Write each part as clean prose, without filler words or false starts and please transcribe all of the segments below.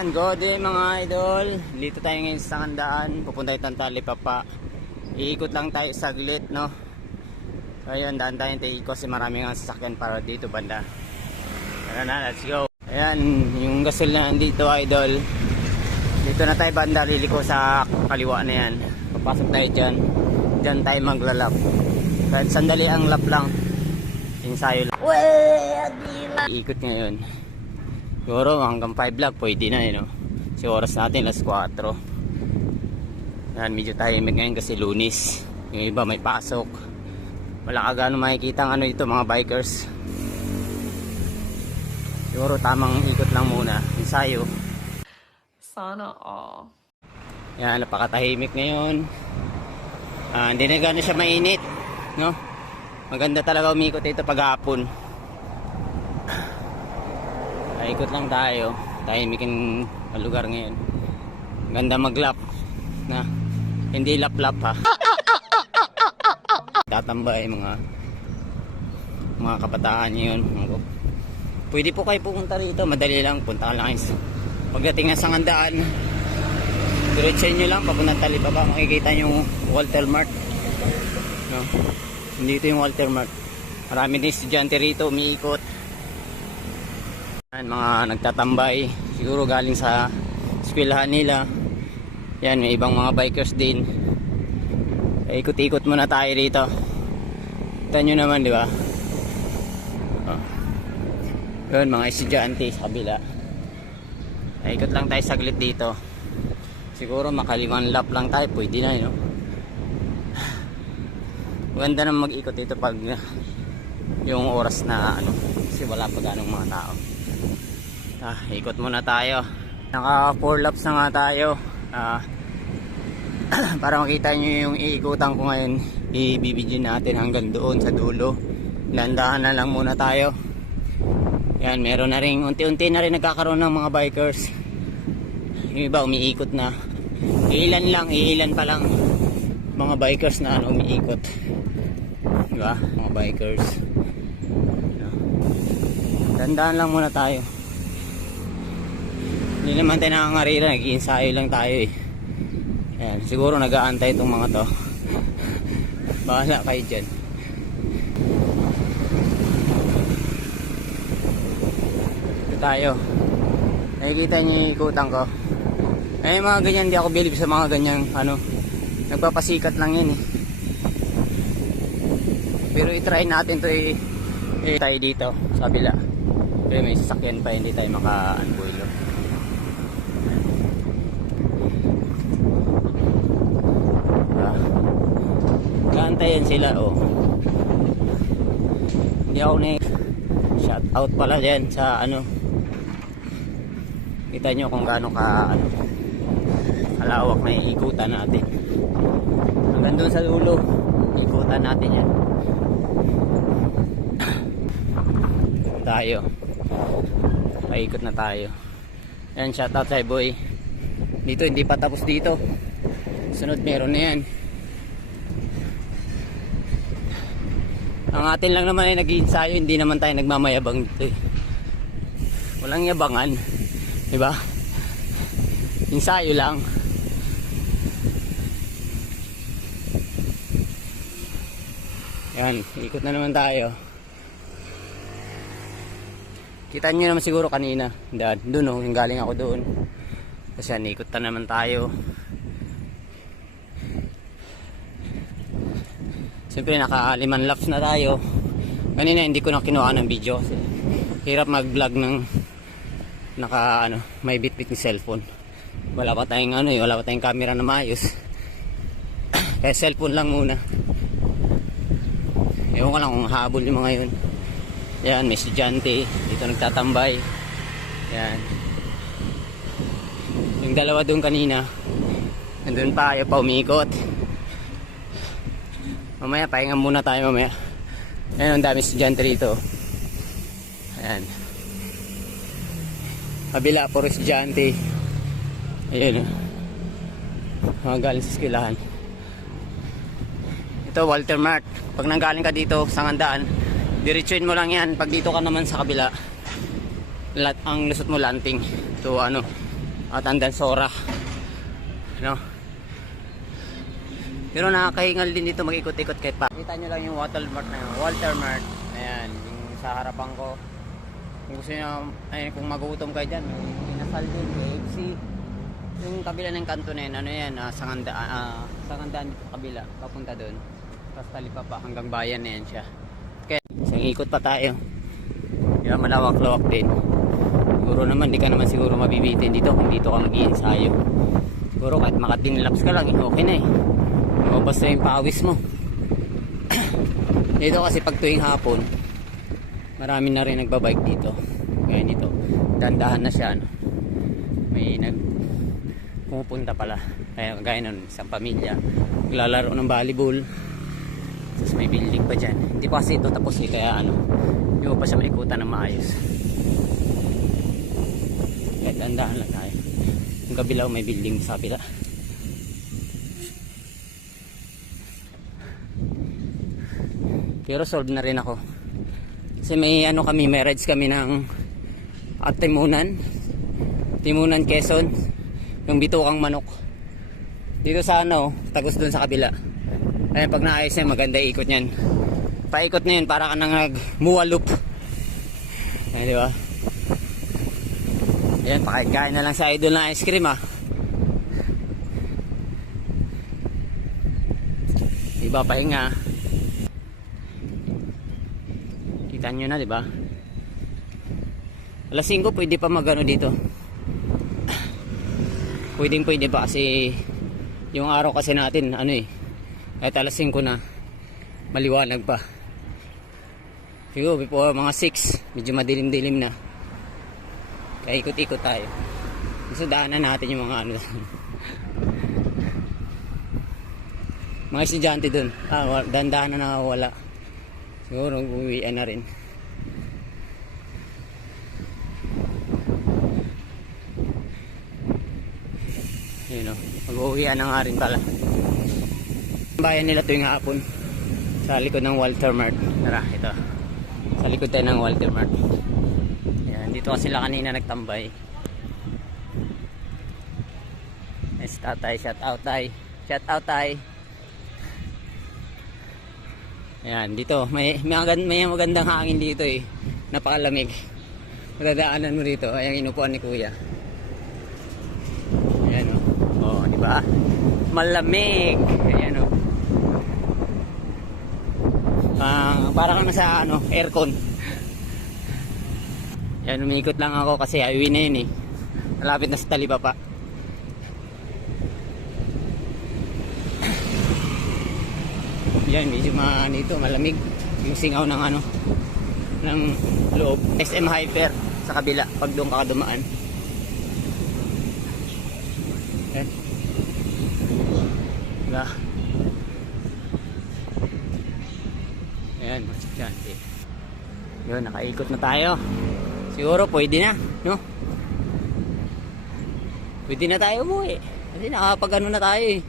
Yan, good day mga idol. Dito tayo ngayon sa Sangandaan. Pupunta tayo Talipapa. Iikot lang tayo saglit, no? So ayun, daan tayo tayo kasi maraming ang sasakyan para dito banda. Tara na, let's go. Ayan, yung gasol na dito idol. Dito na tayo banda, liliko sa kaliwa na yan. Papasok tayo dyan. Dyan tayo maglalap. Kahit sandali ang lap lang. Ensayo lang. Iikot ngayon. Siguro hanggang 5 vlog pwede na no? Kasi oras natin alas 4. Yan, medyo tahimik ngayon kasi Lunes. Yung iba may pasok. Wala ka gano'ng makikita ang ano ito mga bikers. Siguro tamang ikot lang muna. Ensayo. Sana all. Yan, napakatahimik ngayon. Hindi na gano'n siya mainit, no? Maganda talaga umikot ito pag hapon. Ikot lang tayo. Tahimikin ang lugar ngayon. Ganda maglap na hindi lap-lap ha. Tatambay mga kabataan yun. Pwede po kayo pupunta rito. Madali lang. Punta lang kayo. Pagdating ng Sangandaan, diretso nyo lang. Papunta Talipapa. Makikita nyo Walter Mart. No? Hindi ito yung Walter Mart. Marami din estudyante rito. Umiikot. Mga nagtatambay siguro galing sa eskwelahan nila. Yan, may ibang mga bikers din. Ikot-ikot muna tayo rito. Kita nyo naman, di ba? Yun, mga estudyante sa kabila. Ikot lang tayo saglit dito. Siguro makalimang lap lang tayo, pwede na, no? Maganda na mag-ikot dito pag yung oras na ano, kasi wala pa ganong mga tao. Ikot muna tayo. Naka 4 laps na nga tayo. Para makita nyo yung iikutan ko ngayon, ibibidyo natin hanggang doon sa dulo. Landahan na lang muna tayo. Yan, meron na rin, unti-unti na rin nagkakaroon ng mga bikers. Yung iba umiikot na. Iilan pa lang mga bikers na ano, umiikot. Diba? Mga bikers. Landahan lang muna tayo. Hindi naman tayo nakangarira, nag-iinsayo lang tayo eh. Ayan, siguro nag-aantay itong mga to. Bahala kayo dyan. Ito tayo. Nakikita niyo yung ikutan ko. Eh mga ganyan, hindi ako believe sa mga ganyan ano. Nagpapasikat lang yan eh. Pero i-try natin to eh. Tayo dito sa kabila. Pero may sasakyan pa, hindi tayo maka-anbuelo. Kaantayan sila oh. Hindi ako na shout out pala dyan sa ano. Kita nyo kung gaano ka ano, kalawak na ikutan natin. Hanggang doon sa dulo ikutan natin yan. Tayo paikot na tayo. Yan, shout out sa boy. Dito hindi pa tapos dito. Sunod meron na yan. Ang atin lang naman ay nag-iinsayo, hindi naman tayo nagmamayabang dito eh. Walang yabangan, di ba? Ensayo lang. Yan, ikot na naman tayo. Kita nyo naman siguro kanina, doon oh, yung galing ako doon. Kasi yan, ikot na naman tayo. Siyempre naka 5 laps na tayo. Kanina hindi ko na kinuha ng video kasi hirap mag-vlog ng naka ano, may bitbit ni cellphone. Wala pa tayong ano wala pa tayong camera na maayos. Kaya cellphone lang muna. Ewan ko lang kung habol yung mga yun. Yan, may estudyante dito nagtatambay. Yan. Yung dalawa doon kanina, nandun pa, ayaw pa umikot. Mamaya, pahinga muna tayo mamaya. Ayan, ang dami estudyante rito. Ayan. Kabila, puro estudyante. Ayan. Mga galing sa eskwelahan. Ito, Walter Mart. Pag nanggaling ka dito, Sangandaan, diretsuin mo lang yan. Pag dito ka naman sa kabila, ang lusot mo Lanting. To ano, at Andansora, no? Pero nakakahingal din dito mag-ikot-ikot kay pa. Kita nyo lang yung Walter Mart na yun. Walter Mart. Ayan, yung sa harapan ko. Kung gusto nyo, ayun, kung magutom kayo dyan, may inasal din, KFC. Yung kabila ng kanto na yun, ano yan, Sangandaan dito kabila, papunta doon. Tapos Talipapa, hanggang bayan na yan siya. Okay, isang ikot pa tayo. Yan, malawak-lawak din. Siguro naman, di ka naman siguro mabibitin dito kung dito ka mag-iensayo. Siguro kahit makating laps ka lang, okay na eh. Basta yung pawis mo. Dito kasi pag tuwing hapon, marami na rin nagbabike dito. Gaya nito, dandahan na siya, no? May pumupunta pala. Kaya gaya nun, isang pamilya naglalaro ng volleyball. Tapos may building pa dyan. Hindi pa kasi ito tapos eh, kaya ano, hindi mo pa siya maikutan ng maayos. Kaya dandahan lang tayo. Yung kabilaw may building sa kabila. Pero solve na rin ako. Kasi may ano kami, may rides kami ng at Timunan, Quezon, yung bitukang manok. Dito sa ano, tagos dun sa kabila. Ayun, pag naayos yan, maganda ikot niyan. Paikot na yun, para ka nang nag-mua loop. Ayun, di ba? Ayan, pakikain na lang sa idol na ice cream, ah. Iba pahinga. Kita nyo na, di ba? Alas 5 pwede pa magano dito. Pwede pa kasi yung araw kasi natin ano eh. Kahit alas 5 na maliwanag pa. Siguro before mga 6 medyo madilim-dilim na. Kaya ikot-ikot tayo. Gusto daanan natin yung mga ano. Mga estudyante dun. Dandahan na nakawala. Siguro uwian na rin. Yun o, mag-uwian na nga rin pala. Bayan nila tuwing hapon sa likod ng Walter Mart. Tara, ito. Sa likod tayo ng Walter Mart. Ayan, dito kasi sila kanina nagtambay. Yes, tatay, shout out tay. Shout out tay. Ayan, dito may magandang hangin dito eh. Napakalamig. Madadaanan mo dito, ayan inupuan ni Kuya. Ayan oh. Oh, di ba? Malamig. Ayan oh. Para kang nasa ano, aircon. Ayan, umiikot lang ako kasi highway na yun eh. Malapit na sa Talipapa. Yan, medyo nito, malamig yung singaw ng ano ng loob. SM Hyper sa kabila pag doon ka dumaan. Yan. Diba? Ayan, dyan. Yun, nakaikot na tayo. Siguro pwede na, no? Pwede na tayo umuwi. Kasi nakapag ano na tayo eh.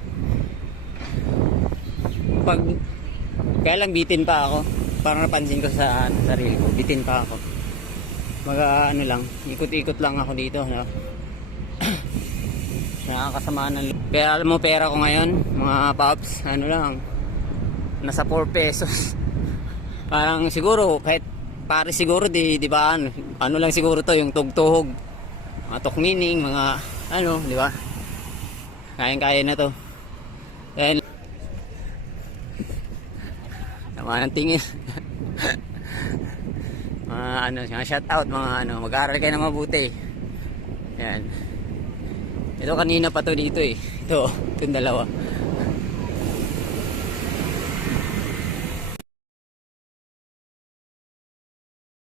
Kaya lang bitin pa ako. Parang napansin ko sa sarili ko, bitin pa ako. Ano lang, ikot-ikot lang ako dito, no? Nakakasamaan ng pero alam mo pera ko ngayon, mga paps, ano lang, nasa 4 pesos. Parang siguro kahit pare siguro di ba ano lang siguro to yung tugtuhog, mga tukmining, mga ano, di ba? Kaya na to. Dahil sama ng tingin. Mga shout out, mga ano, mag-aaral kayo na mabuti. Yan. Ito kanina pa to dito eh. Itong dalawa.